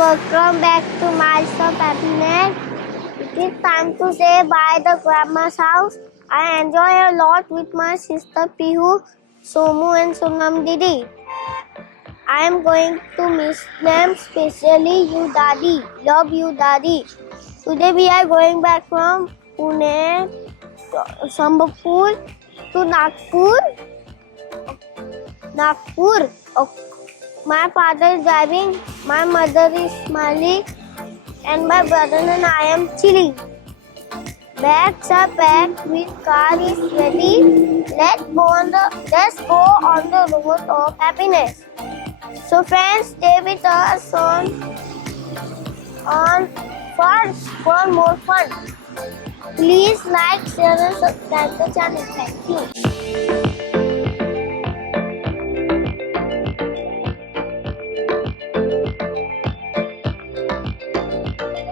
welcome back to Miles of Happiness. It is time to say bye the grandma's house. I enjoy a lot with my sister Pihu, Somu and Sonam Didi. I am going to miss them, especially you Daddy. Love you Daddy. Today we are going back from Pune, Sambalpur to Nagpur. My father is driving, my mother is smiling, and my brother and I am chilling. Bags are packed, with car is ready. Let's go on the road of happiness. So friends, stay with us on for more fun. Please like, share and subscribe the channel. Thank you.